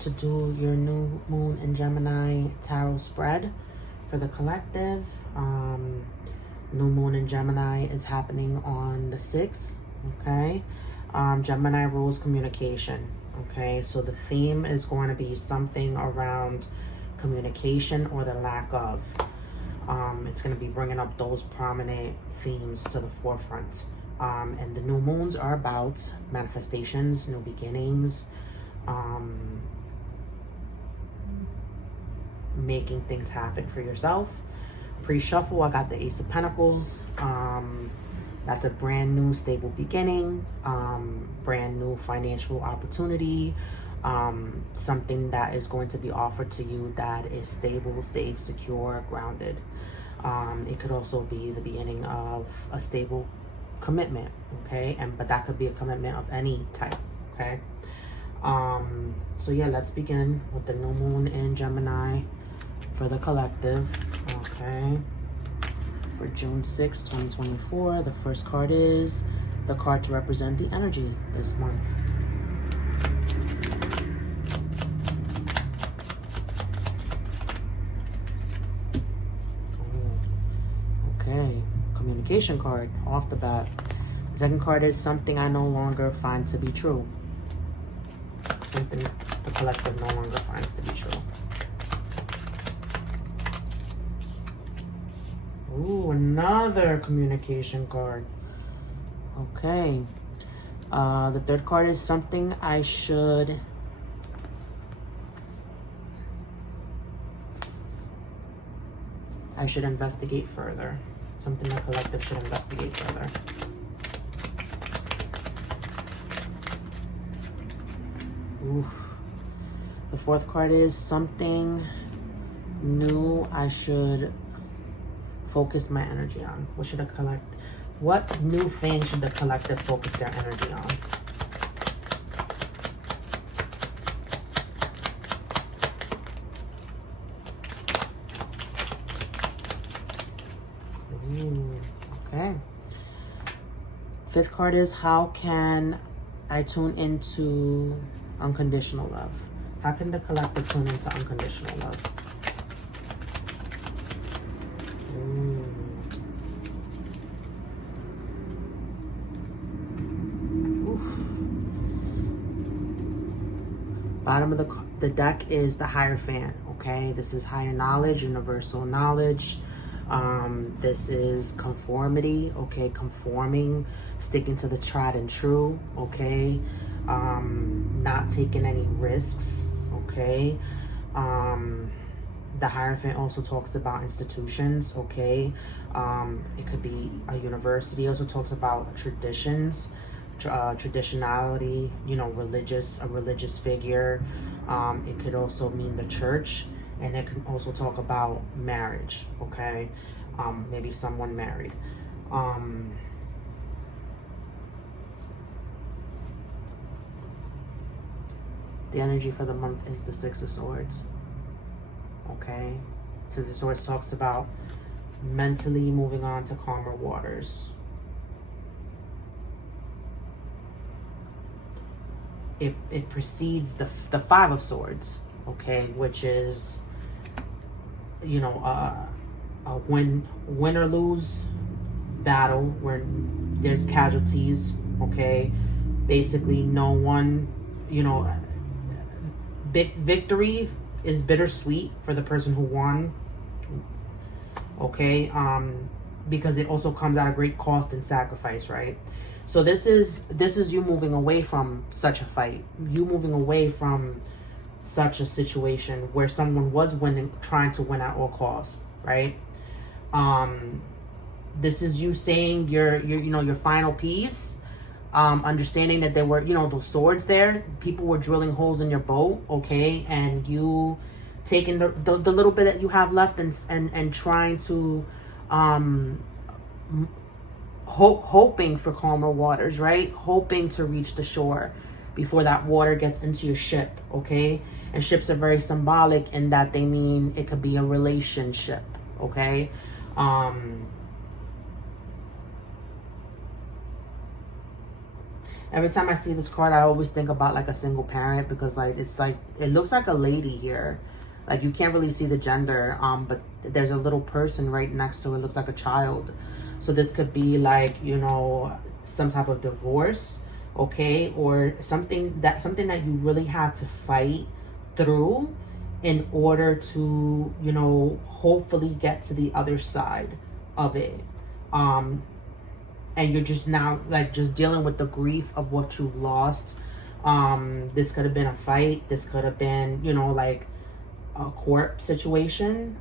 to do your new moon in Gemini tarot spread for the collective. New moon in Gemini is happening on the 6th, okay? Gemini rules communication, okay? So the theme is going to be something around communication or the lack of. It's going to be bringing up those prominent themes to the forefront. And the new moons are about manifestations, new beginnings, making things happen for yourself. Pre-shuffle, I got the Ace of Pentacles. That's a brand new stable beginning, brand new financial opportunity, something that is going to be offered to you that is stable, safe, secure, grounded. It could also be the beginning of a stable commitment, okay? But that could be a commitment of any type, okay? So yeah, let's begin with the new moon in Gemini for the collective, okay? For June 6, 2024, the first card is the card to represent the energy this month. Okay, communication card off the bat. The second card is something I no longer find to be true. Something the collective no longer finds to be true. Ooh, another communication card. Okay. The third card is something I should investigate further. Something the collective should investigate further. Oof. The fourth card is something new I should focus my energy on. What new thing should the collective focus their energy on? Ooh, okay. Fifth card is how can I tune into unconditional love? How can the collective tune into unconditional love? Bottom of the deck is the Hierophant, okay? This is higher knowledge, universal knowledge. This is conformity, okay? Conforming, sticking to the tried and true, okay? Not taking any risks, okay? The Hierophant also talks about institutions, okay? It could be a university. Also talks about traditions, traditionality, you know, a religious figure. It could also mean the church, and it can also talk about marriage, okay? Maybe someone married. The energy for the month is the Six of Swords, okay? Six of Swords talks about mentally moving on to calmer waters. It precedes the Five of Swords, okay, which is, you know, a win or lose battle where there's casualties, okay. Basically, no one, you know, victory is bittersweet for the person who won, okay, because it also comes at a great cost and sacrifice, right? So this is you moving away from such a fight, you moving away from such a situation where someone was winning, trying to win at all costs, right? This is you saying your final piece, understanding that there were, you know, those swords there, people were drilling holes in your boat, okay, and you taking the little bit that you have left and trying to hoping for calmer waters, right? Hoping to reach the shore before that water gets into your ship, okay? And ships are very symbolic in that they mean it could be a relationship, okay? Every time I see this card, I always think about like a single parent, because like it's like it looks like a lady here. Like you can't really see the gender, but there's a little person right next to it. Looks like a child. So this could be like, you know, some type of divorce, okay, or something that you really had to fight through in order to, you know, hopefully get to the other side of it. And you're just now like just dealing with the grief of what you've lost. This could have been a fight. This could have been, you know, like a court situation.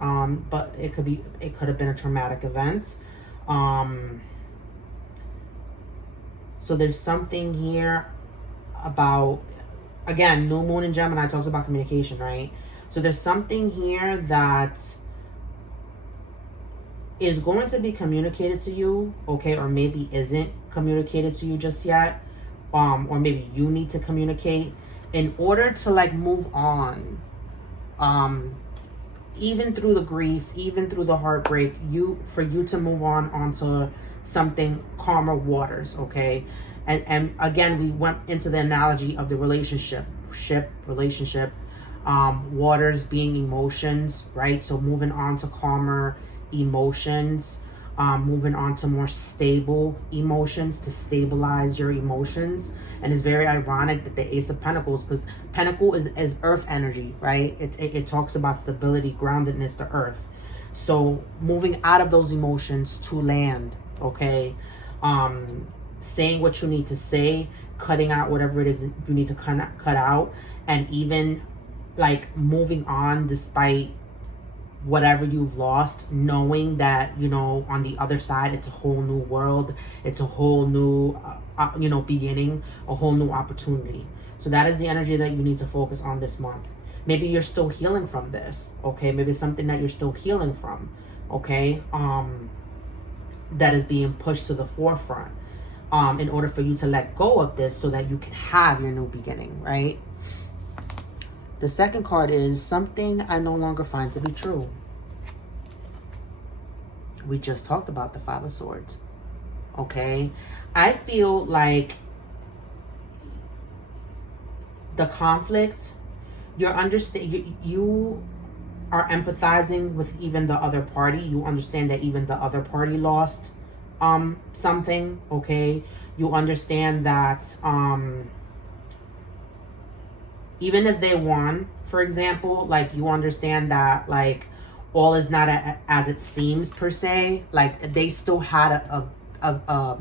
But it could have been a traumatic event. So there's something here about, again, new moon in Gemini talks about communication, right? So there's something here that is going to be communicated to you, okay, or maybe isn't communicated to you just yet, or maybe you need to communicate in order to like move on, even through the grief, even through the heartbreak, for you to move on onto something calmer waters, okay? And again, we went into the analogy of the relationship, waters being emotions, right? So moving on to calmer emotions, moving on to more stable emotions, to stabilize your emotions. And it's very ironic that the Ace of Pentacles, because Pentacle is earth energy, right? It talks about stability, groundedness, the earth. So moving out of those emotions to land, okay? Saying what you need to say, cutting out whatever it is you need to cut out, and even like moving on despite whatever you've lost, knowing that, you know, on the other side, it's a whole new world. It's a whole new, you know, beginning, a whole new opportunity. So that is the energy that you need to focus on this month. Maybe you're still healing from this, okay? Maybe it's something that you're still healing from, okay? That is being pushed to the forefront in order for you to let go of this so that you can have your new beginning, right? The second card is something I no longer find to be true. We just talked about the Five of Swords, okay? I feel like the conflict, you are empathizing with even the other party. You understand that even the other party lost something, okay? You understand that even if they won, for example, like you understand that like all is not as it seems per se. Like they still had a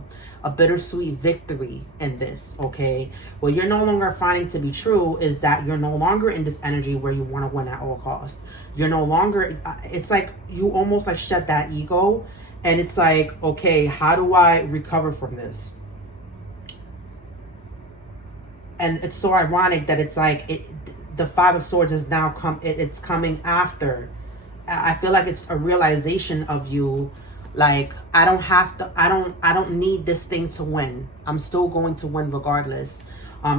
bittersweet victory in this, okay? What you're no longer finding to be true is that you're no longer in this energy where you want to win at all costs. You're no longer, it's like you almost like shed that ego, and it's like, okay, how do I recover from this? And it's so ironic that it's like the Five of Swords is now it's coming after. I feel like it's a realization of you, like I don't need this thing to win. I'm still going to win regardless.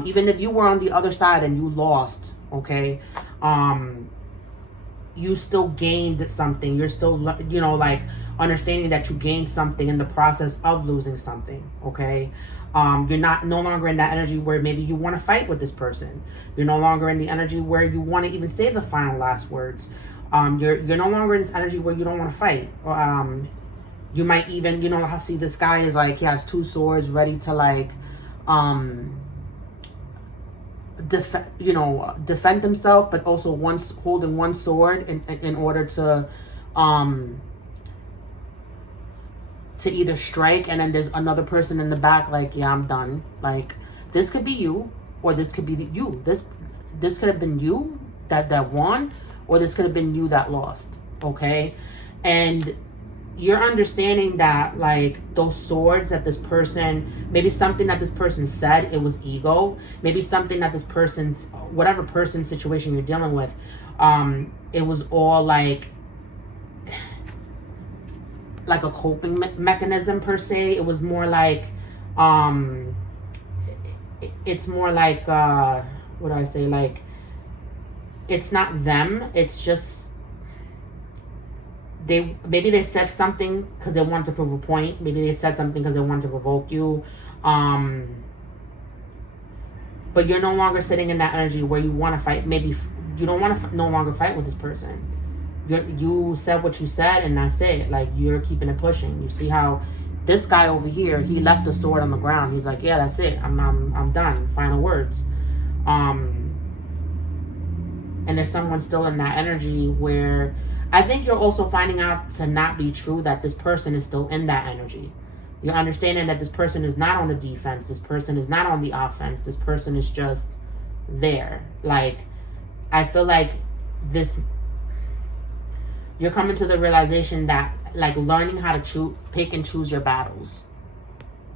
Even if you were on the other side and you lost, okay, you still gained something. You're still, you know, like understanding that you gained something in the process of losing something, okay? You're no longer in that energy where maybe you want to fight with this person. You're no longer in the energy where you want to even say the final last words. You're no longer in this energy where you don't want to fight. You might even, you know, I see this guy is like, he has two swords ready to like, defend himself, but also holding one sword in order to either strike, and then there's another person in the back like, yeah, I'm done. Like this could be you, or this could be you. This could have been you that won, or this could have been you that lost, okay? And you're understanding that like those swords that this person, maybe something that this person said, it was ego. Maybe something that this person's, whatever person situation you're dealing with, it was all like a coping mechanism per se. It was more like, it's more like, what do I say? Like, it's not them. It's just, maybe they said something because they wanted to prove a point. Maybe they said something because they wanted to provoke you. But you're no longer sitting in that energy where you want to fight. Maybe you don't want to no longer fight with this person. You said what you said, and that's it. Like, you're keeping it pushing. You see how this guy over here, he left the sword on the ground. He's like, yeah, that's it. I'm done. Final words. And there's someone still in that energy where I think you're also finding out to not be true that this person is still in that energy. You're understanding that this person is not on the defense. This person is not on the offense. This person is just there. Like, I feel like this, you're coming to the realization that, like, learning how to pick and choose your battles.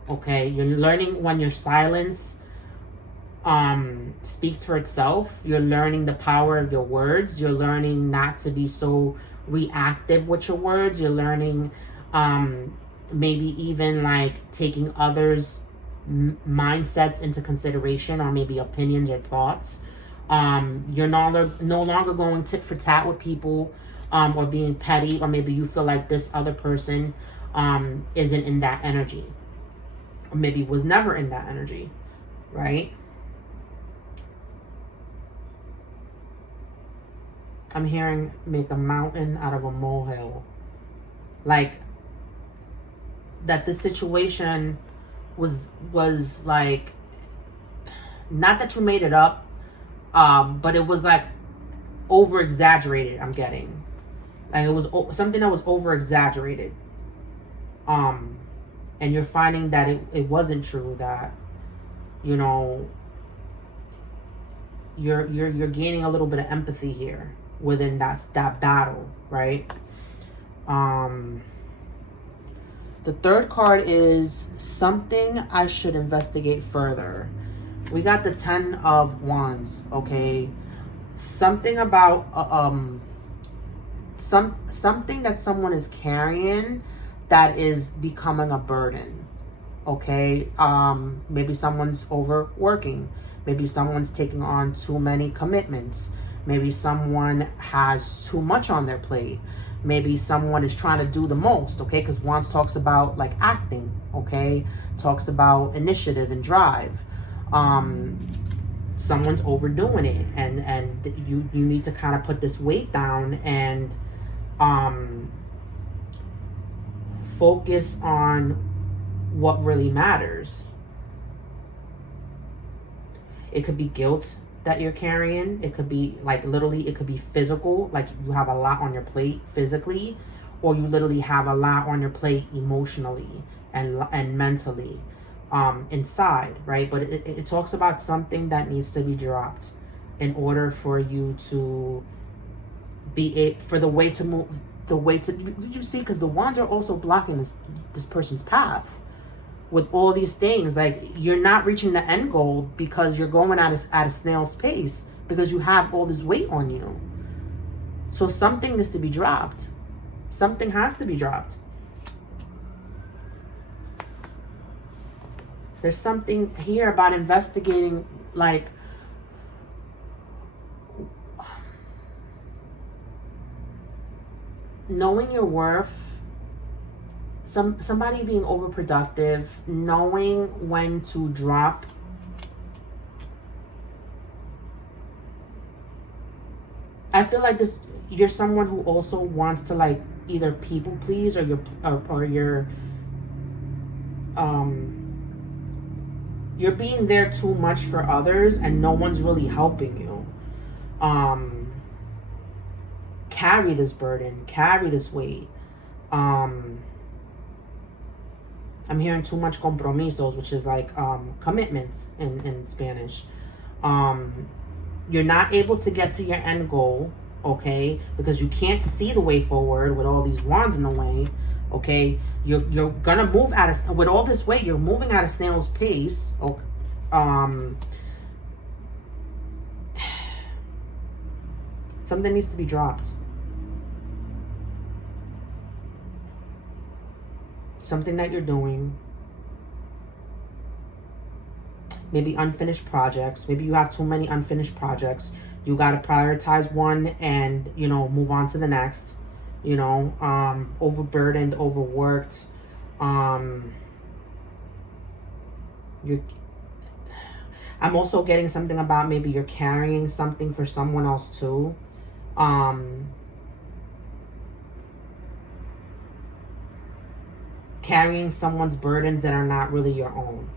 Okay? You're learning when your silence speaks for itself. You're learning the power of your words. You're learning not to be so reactive with your words. You're learning maybe even like taking others' mindsets into consideration, or maybe opinions or thoughts. You're no longer going tit for tat with people, or being petty, or maybe you feel like this other person isn't in that energy, or maybe was never in that energy, right? I'm hearing make a mountain out of a molehill. Like, that this situation was like, not that you made it up, but it was like over exaggerated. I'm getting like it was something that was over exaggerated, and you're finding that it wasn't true. That, you know, you're gaining a little bit of empathy here within that battle, right? The third card is something I should investigate further. We got the 10 of Wands, okay? Something about something that someone is carrying that is becoming a burden, okay? Maybe someone's overworking. Maybe someone's taking on too many commitments. Maybe someone has too much on their plate. Maybe someone is trying to do the most, okay? Because Wands talks about like acting, okay? Talks about initiative and drive. Someone's overdoing it, and you need to kind of put this weight down and focus on what really matters. It could be guilt that you're carrying. It could be like literally, it could be physical, like you have a lot on your plate physically, or you literally have a lot on your plate emotionally and mentally, inside, right? But it talks about something that needs to be dropped in order for you to be for the way to move, you see, because the wands are also blocking this person's path with all these things. Like, you're not reaching the end goal because you're going at a snail's pace, because you have all this weight on you. So something needs to be dropped. Something has to be dropped. There's something here about investigating, like, knowing your worth. Somebody being overproductive, knowing when to drop. I feel like you're someone who also wants to, like, either people please, or you're being there too much for others and no one's really helping you. Carry this burden, carry this weight. I'm hearing too much compromisos, which is like commitments in Spanish. You're not able to get to your end goal, okay? Because you can't see the way forward with all these wands in the way, okay? You're gonna move with all this weight, you're moving at a snail's pace, okay? Something needs to be dropped. Something that you're doing. Maybe unfinished projects. Maybe you have too many unfinished projects. You got to prioritize one and, you know, move on to the next. You know, overburdened, overworked. I'm also getting something about maybe you're carrying something for someone else too. Carrying someone's burdens that are not really your own.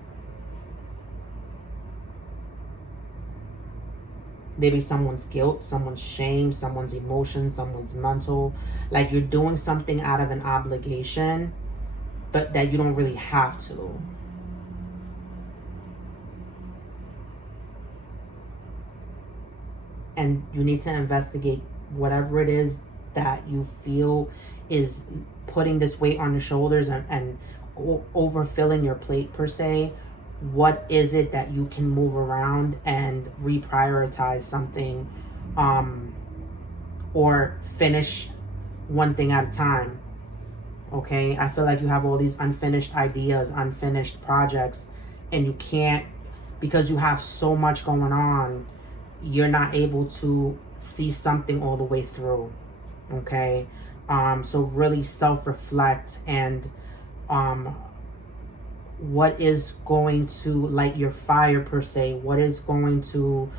Maybe someone's guilt, someone's shame, someone's emotion, someone's mental. Like you're doing something out of an obligation, but that you don't really have to. And you need to investigate whatever it is that you feel is putting this weight on your shoulders and overfilling your plate per se. What is it that you can move around and reprioritize something, or finish one thing at a time? Okay, I feel like you have all these unfinished ideas, unfinished projects, and you can't, because you have so much going on, you're not able to see something all the way through. Okay, so really self-reflect and what is going to light your fire per se? What is going to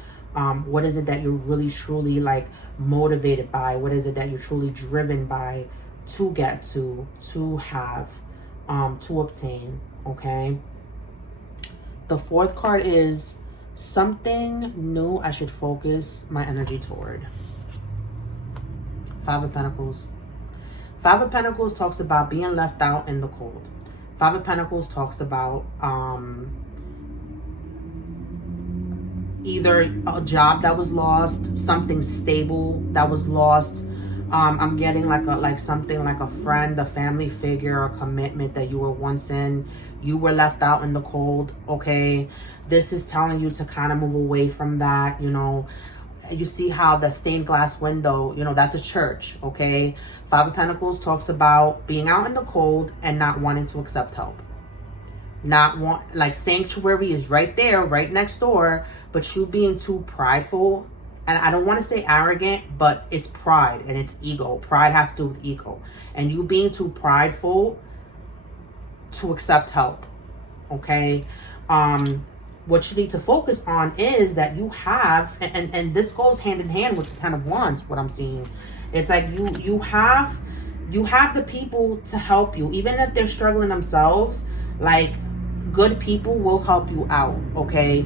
what is it that you're really truly like motivated by? What is it that you're truly driven by to get to have, to obtain? Okay, the fourth card is something new I should focus my energy toward. Five of Pentacles. Five of Pentacles talks about being left out in the cold. Five of Pentacles talks about either a job that was lost, something stable that was lost. I'm getting like something like a friend, a family figure, a commitment that you were once in. You were left out in the cold, okay? This is telling you to kind of move away from that, you know. You see how the stained glass window, you know, that's a church, okay? Five of Pentacles talks about being out in the cold and not wanting to accept help. Like sanctuary is right there, right next door, but you being too prideful, and I don't want to say arrogant, but it's pride and it's ego. Pride has to do with ego. And you being too prideful to accept help, okay? What you need to focus on is that you have, and this goes hand in hand with the Ten of Wands, what I'm seeing. It's like you have the people to help you, even if they're struggling themselves. Like good people will help you out, okay?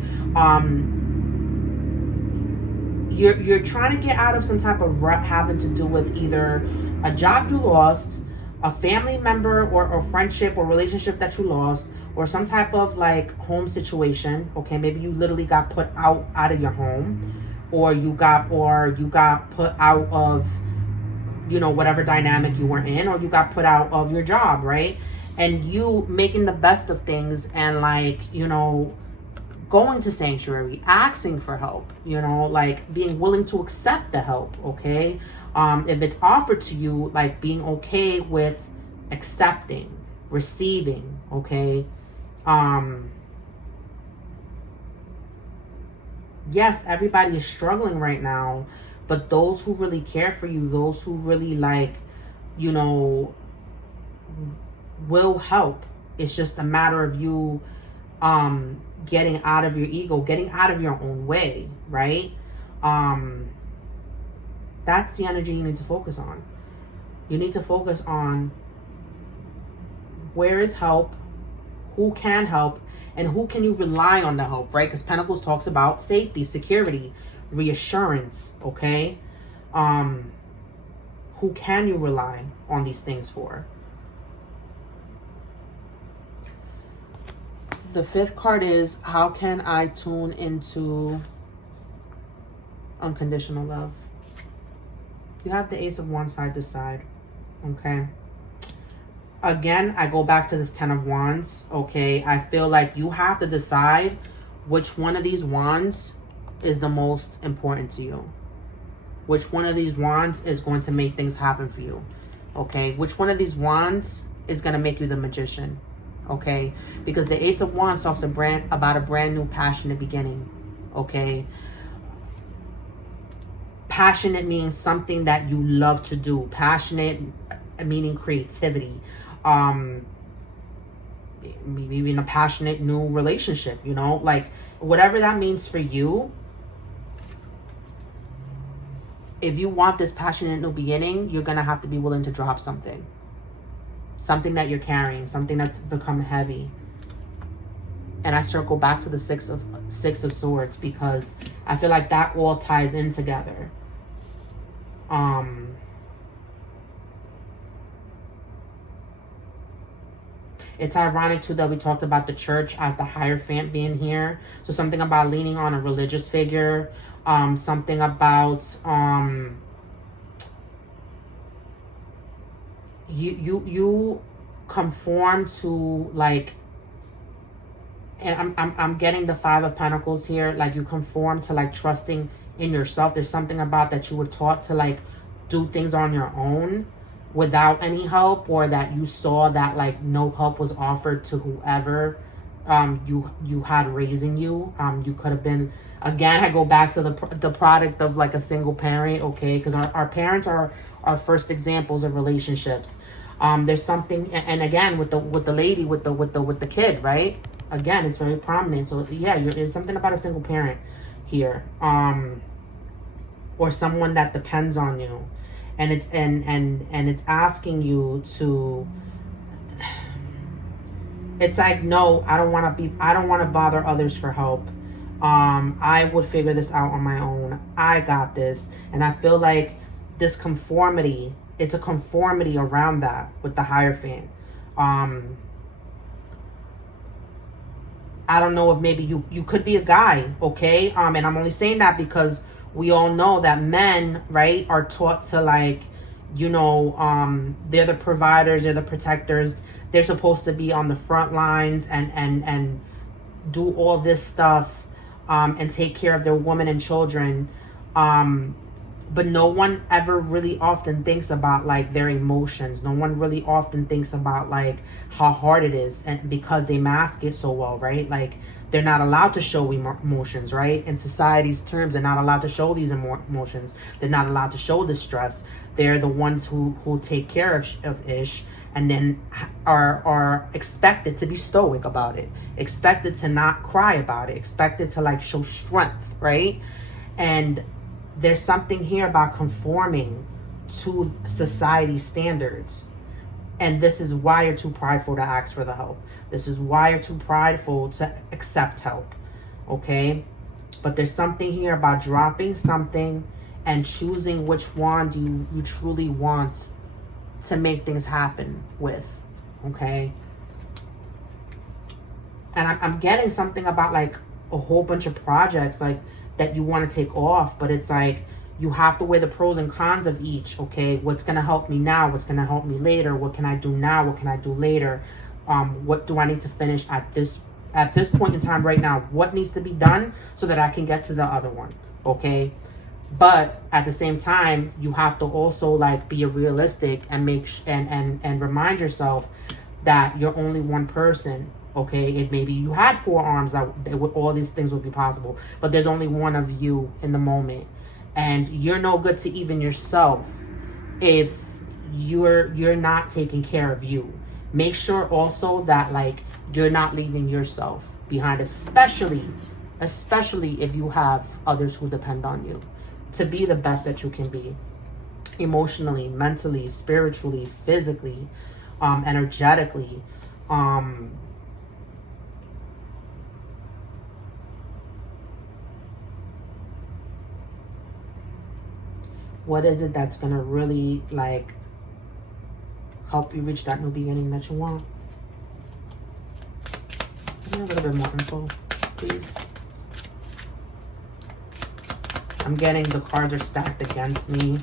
You're trying to get out of some type of rut having to do with either a job you lost, a family member or friendship or relationship that you lost, or some type of like home situation. Okay, maybe you literally got put out of your home, or you got put out of, you know, whatever dynamic you were in, or you got put out of your job, right? And you making the best of things and like, you know, going to sanctuary, asking for help, you know, like being willing to accept the help, okay? If it's offered to you, like being okay with accepting, receiving, okay? Yes, everybody is struggling right now, but those who really care for you, those who really like, you know, will help. It's just a matter of you getting out of your ego, getting out of your own way, right? That's the energy you need to focus on. You need to focus on where is help, who can help, and who can you rely on to help, right? Because Pentacles talks about safety, security, reassurance, okay? Who can you rely on these things for? The fifth card is, how can I tune into unconditional love? You have the Ace of Wands side to side, okay? Again, I go back to this Ten of Wands, okay? I feel like you have to decide which one of these wands is the most important to you. Which one of these wands is going to make things happen for you, okay? Which one of these wands is going to make you the magician, okay? Because the Ace of Wands talks about a brand new passionate beginning, okay? Passionate means something that you love to do. Passionate meaning creativity. maybe in a passionate new relationship, you know, like whatever that means for you. If you want this passionate new beginning, you're going to have to be willing to drop something. Something that you're carrying, something that's become heavy. And I circle back to the Six of Swords because I feel like that all ties in together. It's ironic too that we talked about the church as the Hierophant being here. So something about leaning on a religious figure. Something about you conform to, like, and I'm getting the Five of Pentacles here. Like, you conform to, like, trusting in yourself. There's something about that you were taught to, like, do things on your own without any help, or that you saw that, like, no help was offered to whoever you had raising you. You could have been, again, I go back to the product of, like, a single parent, okay? Because our parents are our first examples of relationships. There's something, and again, with the lady, with the kid, right? Again, it's very prominent. So yeah, there's something about a single parent here, or someone that depends on you, and it's asking you to. It's like, no, I don't want to bother others for help. I would figure this out on my own. I got this. And I feel like this conformity, it's a conformity around that with the Hierophant. I don't know if maybe you could be a guy, okay? And I'm only saying that because we all know that men, right, are taught to, like, you know, they're the providers, they're the protectors. They're supposed to be on the front lines and do all this stuff, and take care of their women and children. But no one ever really often thinks about, like, their emotions. No one really often thinks about, like, how hard it is, and because they mask it so well, right? Like, they're not allowed to show emotions, right? In society's terms, they're not allowed to show these emotions. They're not allowed to show the stress. They're the ones who take care of Ish, and then are expected to be stoic about it, expected to not cry about it, expected to, like, show strength, right? And there's something here about conforming to society standards. And this is why you're too prideful to ask for the help. This is why you're too prideful to accept help, okay? But there's something here about dropping something and choosing which one do you truly want to make things happen with, okay? And I'm getting something about, like, a whole bunch of projects, like, that you want to take off, but it's like you have to weigh the pros and cons of each, okay? What's going to help me now? What's going to help me later? What can I do now? What can I do later? What do I need to finish at this point in time right now? What needs to be done so that I can get to the other one, okay? But at the same time, you have to also, like, be realistic and and remind yourself that you're only one person, okay? If maybe you had 4 arms, that all these things would be possible, but there's only one of you in the moment, and you're no good to even yourself if you're not taking care of you. Make sure also that, like, you're not leaving yourself behind, especially if you have others who depend on you to be the best that you can be, emotionally, mentally, spiritually, physically, energetically. What is it that's gonna really, like, help you reach that new beginning that you want? Give me a little bit more info, please. I'm getting the cards are stacked against me.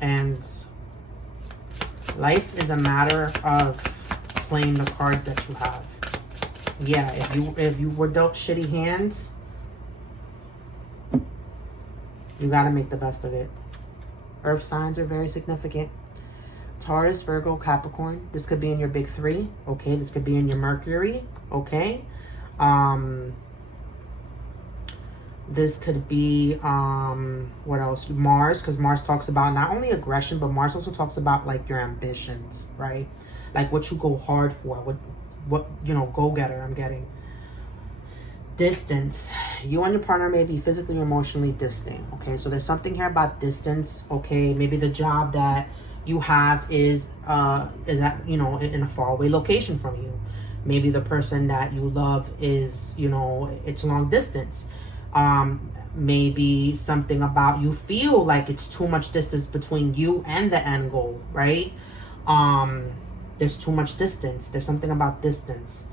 And life is a matter of playing the cards that you have. Yeah, if you were dealt shitty hands, you gotta make the best of it. Earth signs are very significant. Taurus, Virgo, Capricorn. This could be in your big 3, okay? This could be in your Mercury, okay? This could be, what else? Mars, because Mars talks about not only aggression, but Mars also talks about like your ambitions, right? Like what you go hard for, what you know, go-getter I'm getting. Distance. You and your partner may be physically or emotionally distant, okay? So there's something here about distance, okay? Maybe the job that you have is at, you know, in a faraway location from you. Maybe the person that you love is, you know, it's long distance. Maybe something about you feel like it's too much distance between you and the end goal, right? There's too much distance. There's something about distance.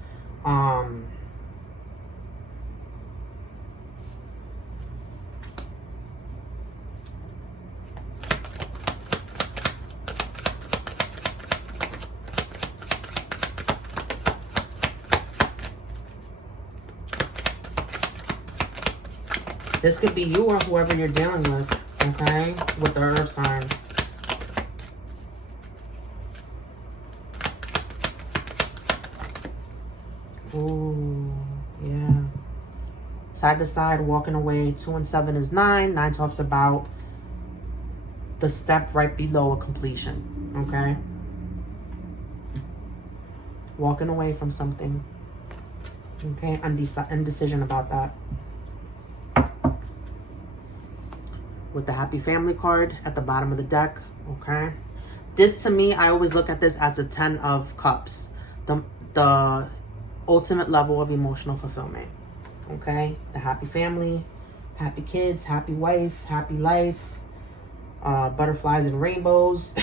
This could be you or whoever you're dealing with, okay? With the earth sign. Ooh, yeah. Side to side, walking away. 2 and 7 is 9. 9 talks about the step right below a completion, okay? Walking away from something. Okay, indecision about that. With the happy family card at the bottom of the deck, okay? This, to me, I always look at this as a 10 of cups. The ultimate level of emotional fulfillment, okay? The happy family, happy kids, happy wife, happy life, butterflies and rainbows.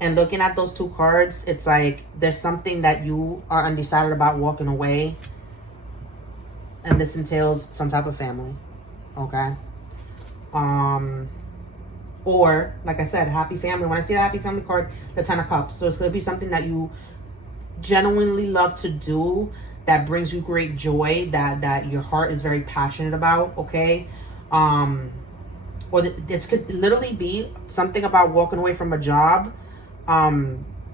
And looking at those two cards, it's like there's something that you are undecided about walking away. And this entails some type of family, okay? Or, like I said, happy family. When I see the happy family card, the 10 of cups. So it's going to be something that you genuinely love to do, that brings you great joy, that your heart is very passionate about, okay? Or this could literally be something about walking away from a job.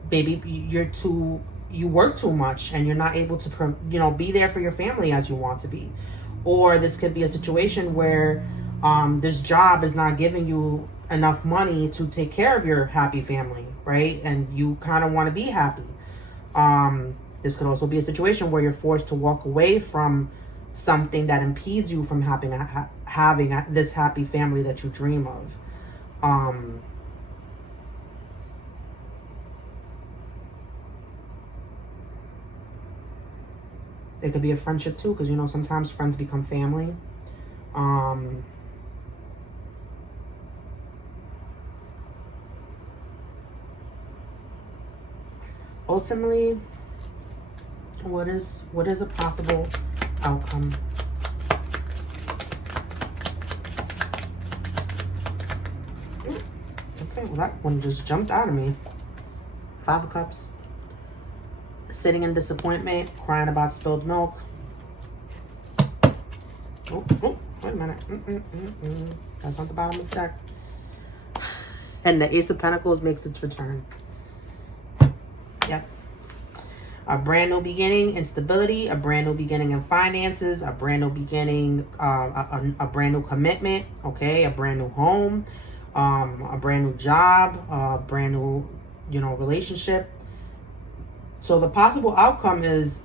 Baby, you work too much and you're not able to, you know, be there for your family as you want to be. Or this could be a situation where this job is not giving you enough money to take care of your happy family, right? And you kind of want to be happy. This could also be a situation where you're forced to walk away from something that impedes you from having this happy family that you dream of. It could be a friendship too, because, you know, sometimes friends become family. Ultimately, what is a possible outcome? Okay, well, that one just jumped out of me. 5 of Cups. Sitting in disappointment, crying about spilled milk. Oh, wait a minute. That's not the bottom of the deck. And the Ace of Pentacles makes its return. Yep. A brand new beginning in stability, a brand new beginning in finances, a brand new beginning, a brand new commitment, okay, a brand new home, a brand new job, a brand new, you know, relationship. So the possible outcome is,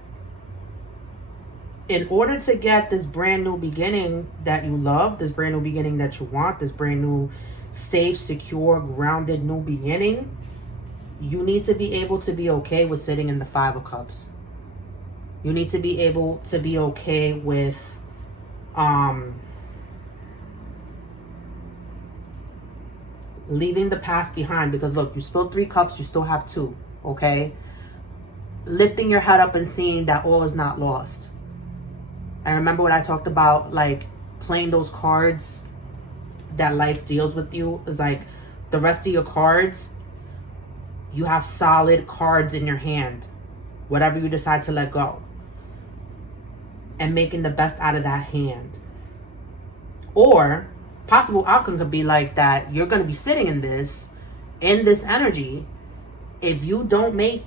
in order to get this brand new beginning that you love, this brand new beginning that you want, this brand new safe, secure, grounded new beginning, you need to be able to be okay with sitting in the 5 of Cups. You need to be able to be okay with leaving the past behind. Because look, you spilled 3 cups, you still have 2, okay? Lifting your head up and seeing that all is not lost. And remember what I talked about, like playing those cards that life deals with you. Is like the rest of your cards, you have solid cards in your hand, whatever you decide to let go, and making the best out of that hand. Or possible outcome could be like that you're going to be sitting in this energy. If you don't make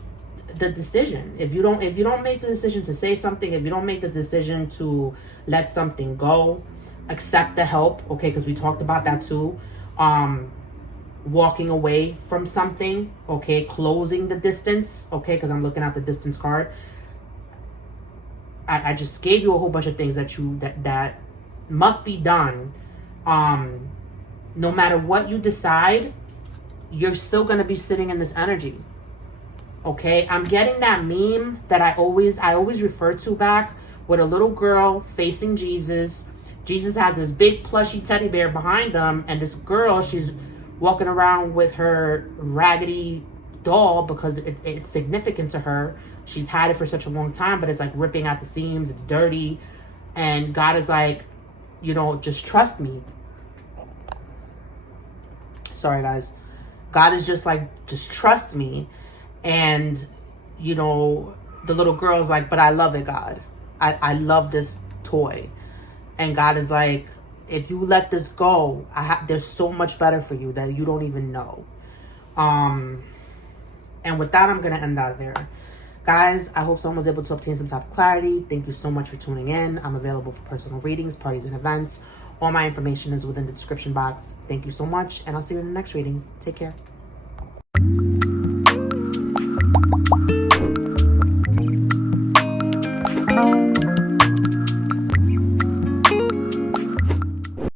the decision. If you don't make the decision to say something, if you don't make the decision to let something go, accept the help, okay, because we talked about that too. Walking away from something, okay, closing the distance, okay, because I'm looking at the distance card. I just gave you a whole bunch of things that must be done. No matter what you decide, you're still going to be sitting in this energy. Okay, I'm getting that meme that I always refer to back, with a little girl facing Jesus. Jesus has this big plushy teddy bear behind them, and this girl, she's walking around with her raggedy doll because it's significant to her. She's had it for such a long time, but it's like ripping at the seams, it's dirty. And God is like, you know, just trust me. Sorry, guys. God is just like, just trust me. And, you know, the little girl's like, but I love it, God. I love this toy. And God is like, if you let this go, there's so much better for you that you don't even know. And with that, I'm going to end out there. Guys, I hope someone was able to obtain some type of clarity. Thank you so much for tuning in. I'm available for personal readings, parties, and events. All my information is within the description box. Thank you so much, and I'll see you in the next reading. Take care.